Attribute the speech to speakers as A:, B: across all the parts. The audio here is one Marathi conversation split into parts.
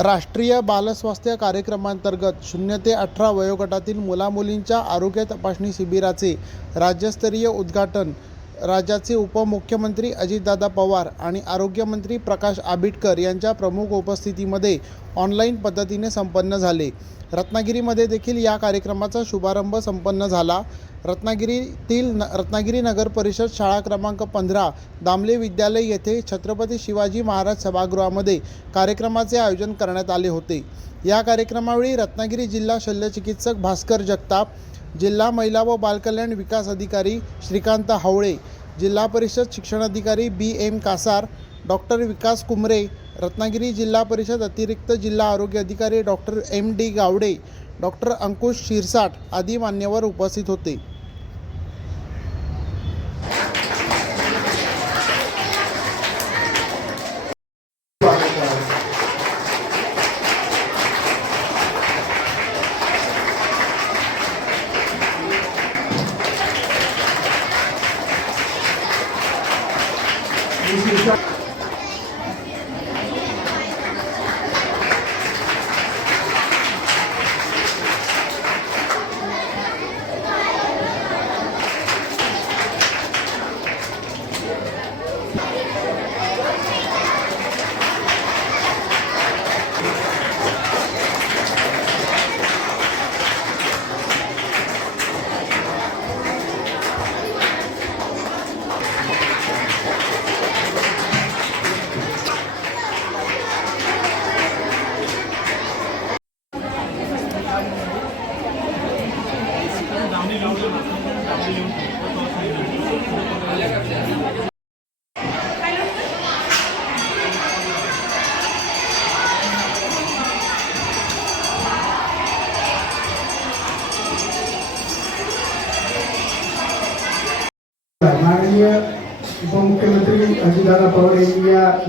A: राष्ट्रीय बालस्वास्थ्य कार्यक्रमांतर्गत शून्य ते अठरा वयोगटातील मुलामुलींच्या आरोग्य तपासणी शिबिराचे राज्यस्तरीय उद्घाटन राज्याचे उपमुख्यमंत्री अजितदादा पवार आणि आरोग्यमंत्री प्रकाश आंबेडकर यांच्या प्रमुख उपस्थितीमध्ये ऑनलाईन पद्धतीने संपन्न झाले. रत्नागिरीमध्ये देखील या कार्यक्रमाचा शुभारंभ संपन्न झाला. रत्नागिरीतील न रत्नागिरी नगर परिषद शाळा क्रमांक पंधरा दामले विद्यालय येथे छत्रपती शिवाजी महाराज सभागृहामध्ये कार्यक्रमाचे आयोजन करण्यात आले होते. या कार्यक्रमावेळी रत्नागिरी जिल्हा शल्यचिकित्सक भास्कर जगताप जिल्हा महिला व बालकल्याण विकास अधिकारी श्रीकांत हावळे जिल्हा परिषद शिक्षणाधिकारी B M Kasar doctor Vikas Kumre Ratnagiri जिल्हा परिषद अतिरिक्त जिल्हा आरोग्य अधिकारी doctor M D Gawade doctor Ankush Shirsat आदी मान्यवर उपस्थित होते.
B: माननीय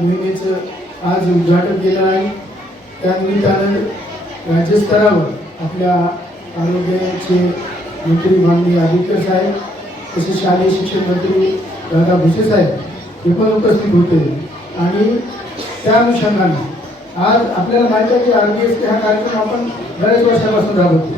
B: मोहिमेचं आज उद्घाटन केलं आहे. त्यानिमित्तानं राज्यस्तरावर आपल्या आरोग्याचे मंत्री माननीय आदित्य साहेब तसेच शालेय शिक्षण मंत्री दादा भुसे साहेब हे पण उपस्थित होते. आणि त्या अनुषंगाने आज आपल्याला माहिती आहे की आर बी एस हा कार्यक्रम आपण बऱ्याच वर्षापासून राबवतो.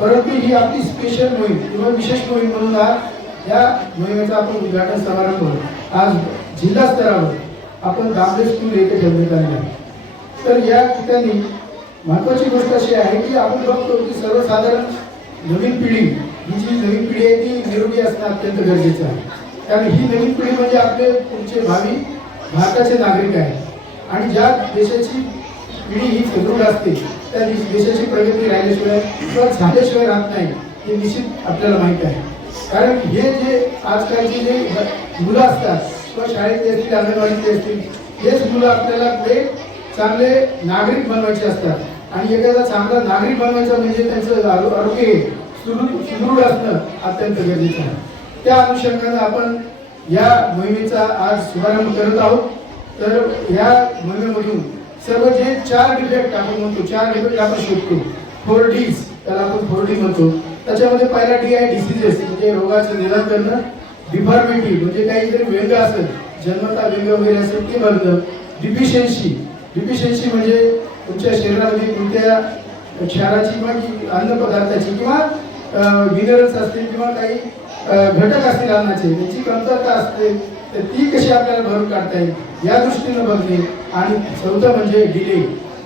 B: परंतु ही आपली स्पेशल मोहीम किंवा विशेष मोहीम म्हणून आज या मोहिमेचा आपण उद्घाटन समारंभ आज जिल्हा स्तरावर आपण दामले स्कूल येथे ठेवण्यात आले आहे तर या ठिकाणी महत्वाची गोष्ट अशी आहे की आपण बघतो की सर्वसाधारण नवीन पिढी ही जी नवीन पिढी आहे ती निरोगी असणं अत्यंत गरजेचं आहे. कारण ही नवीन पिढी म्हणजे आपले पुढचे भावी भारताचे नागरिक आहेत. आणि ज्या देशाची पिढी ही सुदृढ असते त्या देशाची प्रगती राहिल्याशिवाय किंवा झाल्याशिवाय राहत नाही हे निश्चित आपल्याला माहीत आहे. कारण हे जे आजकालचे जे मुलं असतात किंवा शाळेतले असतील अंगणवाडीतले असतील हेच मुलं आपल्याला ते चांगले नागरिक बनवायचे असतात. आणि एखादा चांगला नागरिक बनवायचा म्हणजे त्यांचं आरोग्य हे सुदृढ सुदृढ असणं अत्यंत गरजेचं आहे. त्या अनुषंगानं आपण या मोहिमेचा आज शुभारंभ करत आहोत. तर या मोहिमेमधून सर्व जे चार डिफेक्ट आपण म्हणतो चार डिफेक्ट आपण शोधतो फोर डीज त्याला आपण फोर डी म्हणतो. त्याच्यामध्ये पहिला डी आहे डिसिजेस म्हणजे रोगाचं निदान करणं. डिफॉर्मिटी म्हणजे काहीतरी व्यंग असेल जन्मता व्यंग वगैरे असेल ते भरणं डिफिशियन्सी डिफिशियन्सी म्हणजे तुमच्या शरीरामध्ये कोणत्या क्षाराची किंवा अन्न पदार्थाची किंवा मिनरल्स असतील किंवा काही घटक असतील अन्नाचे त्याची कमतरता असते तर ती कशी आपल्याला भरून काढता येईल? या दृष्टीनं बघणे. आणि चौथं म्हणजे डिले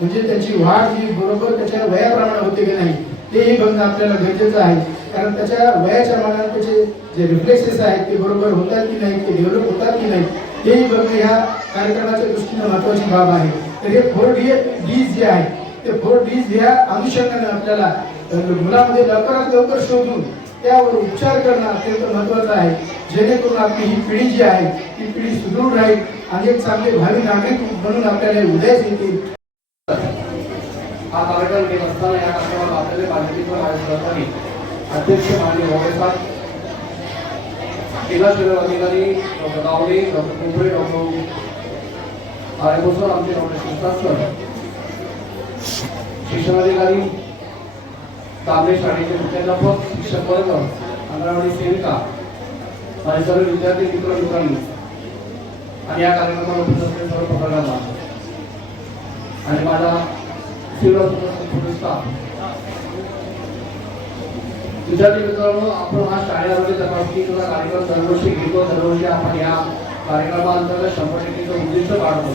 B: म्हणजे त्याची वाढ जी बरोबर त्याच्या वयाप्रमाणे होते की नाही तेही बघणं आपल्याला गरजेचं आहे. कारण त्याच्या वयाच्या मानाने त्याचे जे रिफ्लेक्सेस आहेत ते बरोबर होतात की नाही ते डेव्हलप होतात की नाही तेही बघणं ह्या कार्यक्रमाच्या दृष्टीने महत्वाची बाब आहे. तर हे फोर डी डीज जे आहे ते फोर डीज ह्या अनुषंगाने आपल्याला मुलामध्ये लवकरात लवकर शोधून त्यावर उपचार करणं अत्यंत महत्वाचं आहे. जेणेकरून आपली ही पिढी जी आहे ती पिढी सुदृढ राहील आणि एक चांगले भावी नागरिक म्हणून आपल्याला उदयास येतील.
C: हा कार्यक्रम घेत असताना या कार्यक्रमाला आपल्याला मार्गदर्शन अध्यक्ष माननीय भावेसाहेब जिल्हा शरीर अधिकारी doctor Gawade doctor Kumbhare doctor Arebhosar आमचे डॉक्टर शिरसाट सर शिक्षणाधिकारी तांबे शाळेचे मुख्याध्यापक शिक्षक वर्ग अंगणवाडी सेविका आणि सर्व विद्यार्थी मित्र मित्रांनी आणि या कार्यक्रमाला उपस्थित असलेले सर्व पत्रकार आणि माझा शिवराज पुरस्कार विद्यार्थी मित्रांनो आपण हा शाळेत आरोग्य तपासणीचा कार्यक्रम दरवर्षी घेतो. दरवर्षी आपण या कार्यक्रमाअंतर्गत शंभर टक्केचं उद्दिष्ट काढतो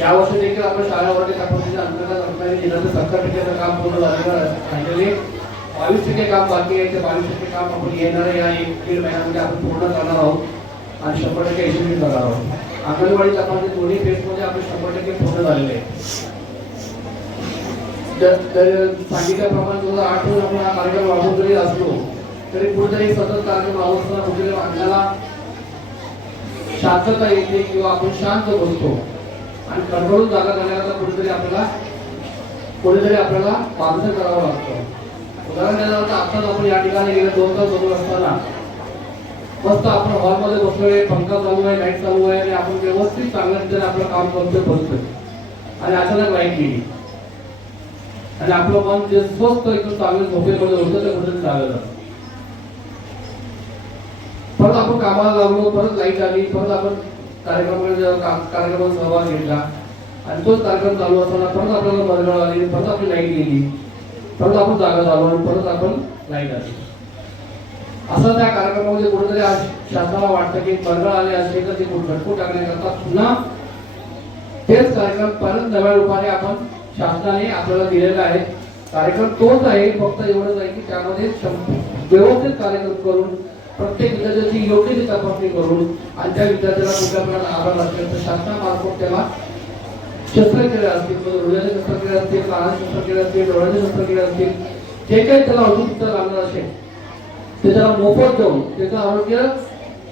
C: यावर्षी देखील आपण शाळा आरोग्य तपासणीच्या अंतर्गत रत्नागिरी जिल्ह्याचं सत्तर टक्केचं काम पूर्ण झालेलं राहिलेले बावीस टक्के काम बाकी आहे. ते बावीस टक्के काम आपण येणाऱ्या या एक दीड महिन्यामध्ये आपण पूर्ण करणार आहोत आणि शंभर टक्के यशस्वी करणार आहोत. अंगणवाडी तपासणी दोन्ही फेजमध्ये आपण शंभर टक्के पूर्ण झालेले आहे. तर सांगितल्याप्रमाणे दोन आठ रोज आपण हा कार्यक्रम राबवून जरी असलो तरी कुठेतरी सतत कार्यक्रम राबवत असताना कुठेतरी आपल्याला शांतता येते किंवा आपण शांत बसतो. आणि कंट्रोल जागा करण्याकरता कुठेतरी आपल्याला कुठेतरी आपल्याला मार्ग करावं लागतं. उदाहरण द्यायला तर आपण या ठिकाणी गेले दोन तास बसून असताना. मस्त आपण हॉलमध्ये बसलोय पंखा चालू आहे लाइट चालू आहे आणि आपण व्यवस्थित चांगल्या रीतीने आपलं काम करतोय बसतोय. आणि अचानक लाइट गेली. आणि आपलं मन जे स्वस्त एकदम चांगलं झोपेमध्ये होतं ते कुठेतरी झालेलं परत आपण कामाला लागलो परत लाइट आली परत आपण कार्यक्रमामध्ये कार्यक्रमात सहभाग घेतला. आणि तोच कार्यक्रम चालू असताना परत आपल्याला मरगळ आली परत आपली लाइट गेली. परत आपण जागा झालो आणि परत आपण लाइट आली. असं त्या कार्यक्रमामध्ये कुठेतरी आज शासनाला वाटतं की मरगळ आले असेल तर ते घटकू टाकण्याकरता पुन्हा तेच कार्यक्रम परत नव्या रूपाने आपण शासनाने आपल्याला दिलेला आहे. कार्यक्रम तोच आहे फक्त एवढंच आहे की त्यामध्ये व्यवस्थित कार्यक्रम करून प्रत्येक विद्यार्थ्याची योग्य ती तपासणी करून आणि त्या विद्यार्थ्याला कुठल्या प्रकारचा आधार असेल तर शासनामार्फत त्याला शस्त्रक्रिया असतील हृदयाचे शस्त्रक्रिया असतील कानाचे शस्त्रक्रिया असतील डोळ्याचे शस्त्रक्रिया असतील जे काही त्याला अजून लागणार असेल ते त्याला मोफत देऊन त्याचं आरोग्य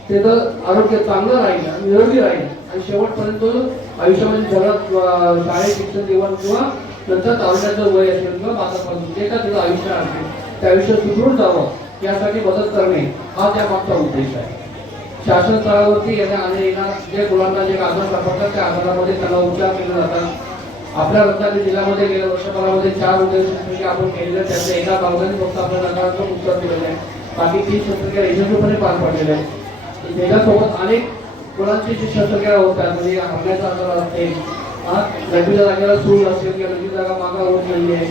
C: त्याचं आरोग्य चांगलं राहील आणि निरोगी राहील. आणि शेवटपर्यंत आयुष्यामध्ये जगात शाळेत शिक्षण देऊन किंवा नंतर तारुण्याचं वय असेल किंवा मातापासून जे का त्याचं आयुष्य असेल ते आयुष्य सुदृढ जावं यासाठी मदत करणे हा त्या मागचा उद्देश आहे. शासन स्तरावरती येणार आणि येणार जे मुलांना जे आजार सापडतात त्या आजारामध्ये त्यांना उपचार केले जातात. आपल्या रत्नागिरी जिल्ह्यामध्ये गेल्या वर्षभरामध्ये चार उद्योग शस्त्रक्रिया आपण केलेल्या त्यातल्या एका गावधानी फक्त आपल्या नकारात्मक उत्तर दिलेलं आहे बाकी तीन शस्त्रक्रिया यशस्वीपणे पार पडलेल्या आहेत. त्याच्यासोबत अनेक मुलांची जी शस्त्रक्रिया होत आहे म्हणजे हरण्याचा आजार असेल हा, लघवीच्या जागेला सूर असेल किंवा लघवी जागा मागा होत नाहीये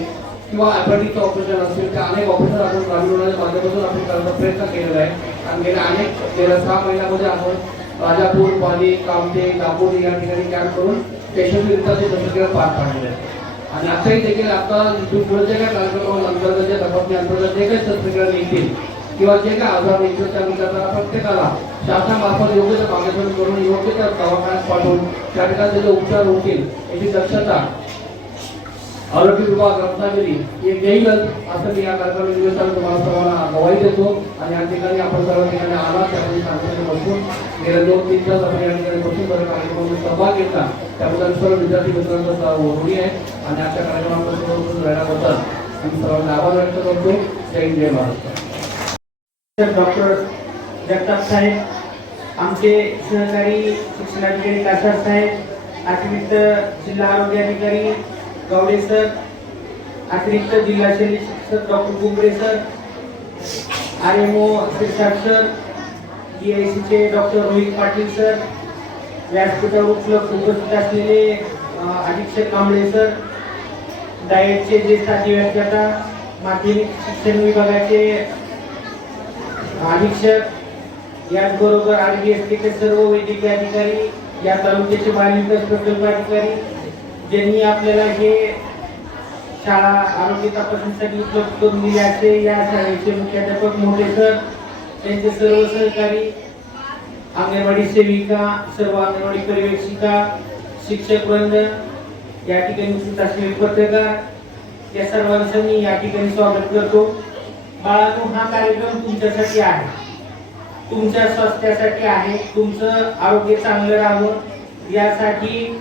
C: किंवा ॲपॅटिकचं ऑपरेशन असेल त्या अनेक ऑपरेशन आपण ग्रामीण रुग्णालयाच्या माध्यमातून आपण करायचा प्रयत्न केलेला आहे. आणि गेल्या अनेक गेल्या सहा महिन्यामध्ये आपण राजापूर पाली कामठे दापोली या ठिकाणी कॅम्प करून यशस्वीरित्या ते शस्त्रक्रिया पार पाडलेले आहे. आणि आताही देखील आता इथून पुढे जे काही कार्यक्रमांतर्गत जे तपासणी अंतर्गत जे काही शस्त्रक्रिया येतील किंवा जे काही आजार येतील त्या विद्यार्थ्यांना प्रत्येकाला शासनामार्फत योग्य ते मार्गदर्शन करून योग्य त्या दवाखान्यात पाठवून त्या ठिकाणी जे उपचार होतील याची दक्षता आरोग्य विभाग रत्नागिरी हे घेईलच असं मी या कार्यक्रमाच्या तुम्हाला सर्वांना गवाही देतो. आणि या ठिकाणी आपण सर्व ठिकाणी आला त्यामध्ये शांततेने बसून गेल्या दोन तीन तास आपण या ठिकाणी बसून बरं कार्यक्रमामध्ये सहभाग घेतला. त्याबद्दल सर्व विद्यार्थी मित्रांचा सर्व ऋणी आहे. आणि आजच्या कार्यक्रमामध्ये राहण्याबद्दल आम्ही सर्वांना आभार व्यक्त करतो. जय जय महाराष्ट्र.
D: डॉक्टर जगताप साहेब आमचे सहकारी शिक्षणाधिकारी कासार साहेब अतिरिक्त जिल्हा आरोग्य अधिकारी गावडे सर अतिरिक्त जिल्हा शैली शिक्षक doctor Kumbare sir R M O Shirsat sir D I सीचे डॉक्टर रोहित पाटील सर व्यासपीठावर उपलब्ध उपस्थित असलेले अधीक्षक कांबळे सर डाएटचे ज्येष्ठ अधिव्याख्याता माध्यमिक शिक्षण विभागाचे अधीक्षक याचबरोबर आर बी एस केचे सर्व वैद्यकीय अधिकारी या तालुक्याचे बालविकास प्रकल्प अधिकारी ज्यांनी आपल्याला हे शाळा आरोग्य तपासणीसाठी उपलब्ध करून दिले असे या शाळेचे मुख्याध्यापक मोठे सर त्यांचे सर्व सहकारी अंगणवाडी सेविका सर्व अंगणवाडी पर्यवेक्षिका शिक्षक वृंद या ठिकाणी पत्रकार या सर्वांचं मी या ठिकाणी स्वागत करतो. बाळांनो हा कार्यक्रम तुमच्यासाठी आहे. तुमच्या स्वास्थ्यासाठी आहे. तुमचं आरोग्य चांगलं राहावं. यासाठी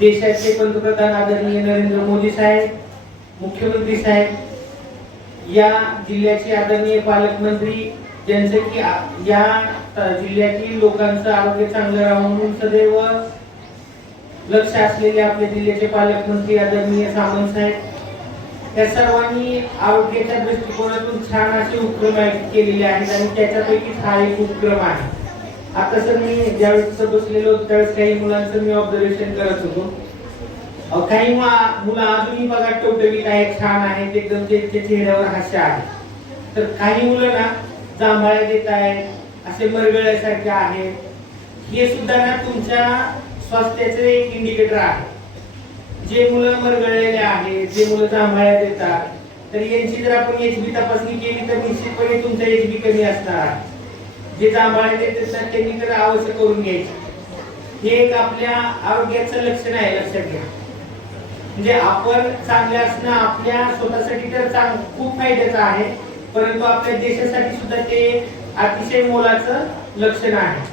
D: देशाचे पंतप्रधान आदरणीय नरेंद्र मोदी साहेब मुख्यमंत्री साहेब या जिल्ह्याचे आदरणीय पालकमंत्री ज्यांचं की या जिल्ह्यातील लोकांचं आरोग्य चांगलं राहावं म्हणून सदैव लक्ष असलेले आपल्या जिल्ह्याचे पालकमंत्री आदरणीय सामंत साहेब त्या सर्वांनी आरोग्याच्या दृष्टिकोनातून छान असे उपक्रम केलेले आहेत आणि त्याच्यापैकी हा एक उपक्रम आहे. आता सर मी ज्यावेळेस बसलेलो होतो त्यावेळेस काही मुलांचं मी ऑब्झर्वेशन करत होतो. काही मुलं अजूनही बघा टवटवीत आहेत छान आहेत एकदम त्यांच्या चेहऱ्यावर हास्य आहे. तर काही मुलं ना जांभळ्या देत आहेत असे मरगळ्यासारखे आहेत. हे सुद्धा ना तुमच्या स्वास्थ्याचे एक इंडिकेटर आहे. जे मुलं मरगळलेले आहेत जे मुलं जांभळ्या देतात तर यांची जर आपण एच बी तपासणी केली तर निश्चितपणे तुमचा एच बी कमी असणार जे जांभळ्या देतात त्यांनी तर अवश्य करून घ्यायचे. हे एक आपल्या आरोग्याचं लक्षण आहे लक्षात घ्या. म्हणजे आपण चांगले असणं आपल्या स्वतःसाठी तर चांग खूप फायद्याचं आहे परंतु आपल्या देशासाठी सुद्धा ते अतिशय मोलाचं लक्षण आहे.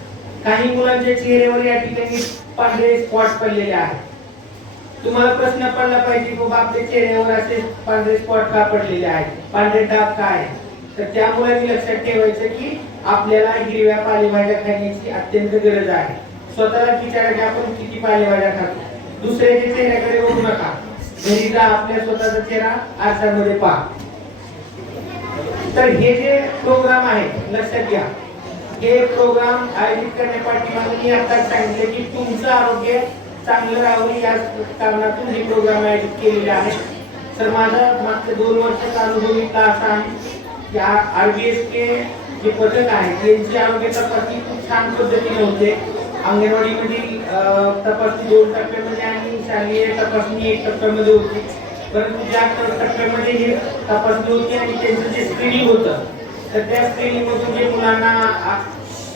D: काही मुलांच्या चेहऱ्यावर या ठिकाणी पांढरे स्पॉट पडलेले आहेत. तुम्हाला प्रश्न पडला पाहिजे की बाबा आपल्या चेहऱ्यावर असे पांढरे स्पॉट का पडलेले आहेत? पांढरे डाग काय आहेत? तर त्यामुळे मी लक्षात ठेवायचं की आपल्याला हिरव्या पालेभाज्या खाण्याची अत्यंत गरज आहे. स्वतःला विचारा की आपण किती पालेभाज्या खातो. दुसऱ्याच्या चेहऱ्याकडे बघू नका. घरी जा आपल्या स्वतःचा चेहरा आरशामध्ये पहा. तर हे जे प्रोग्राम आहे लक्षात घ्या. हे प्रोग्राम आयोजित करण्यापाठी मी आता सांगितले की तुमचं आरोग्य चांगलं राहावं या कारणातून हे प्रोग्राम आयोजित केलेले आहे तर माझा मागच्या दोन वर्षाचा अनुभव इतका असा आहे की एस के जे पथक आहे त्यांची आरोग्य तपासणी खूप छान पद्धतीने होते. अंगणवाडीमधील तपासणी दोन टप्प्यामध्ये आणि शालेय तपासणी एक टप्प्यामध्ये होती. परंतु ज्या टप्प्यामध्ये हे तपासणी होती आणि त्यांचं जे स्क्रीनिंग होतं तर त्या स्क्रीनिंगमधून जे मुलांना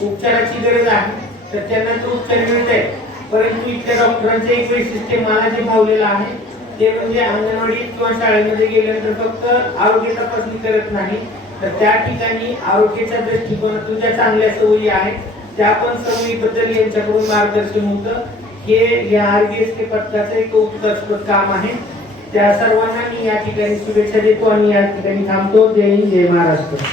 D: उपचाराची गरज आहे तर त्यांना तो उपचार मिळत आहे. परंतु इथल्या डॉक्टरांचं एक वैशिष्ट्य मला जे भावलेलं आहे. ते म्हणजे अंगणवाडी किंवा शाळेमध्ये गेल्यानंतर फक्त आरोग्य तपासणी करत नाही. तर त्या ठिकाणी आरोग्याच्या दृष्टिकोनातून ज्या चांगल्या सवयी आहेत त्या पण सवयीबद्दल यांच्याकडून मार्गदर्शन होतं. हे या आरबीएस के पथकाचं एक कौतुकास्पद काम आहे. त्या सर्वांना मी या ठिकाणी शुभेच्छा देतो आणि या ठिकाणी थांबतो. जय हिंद जय महाराष्ट्र.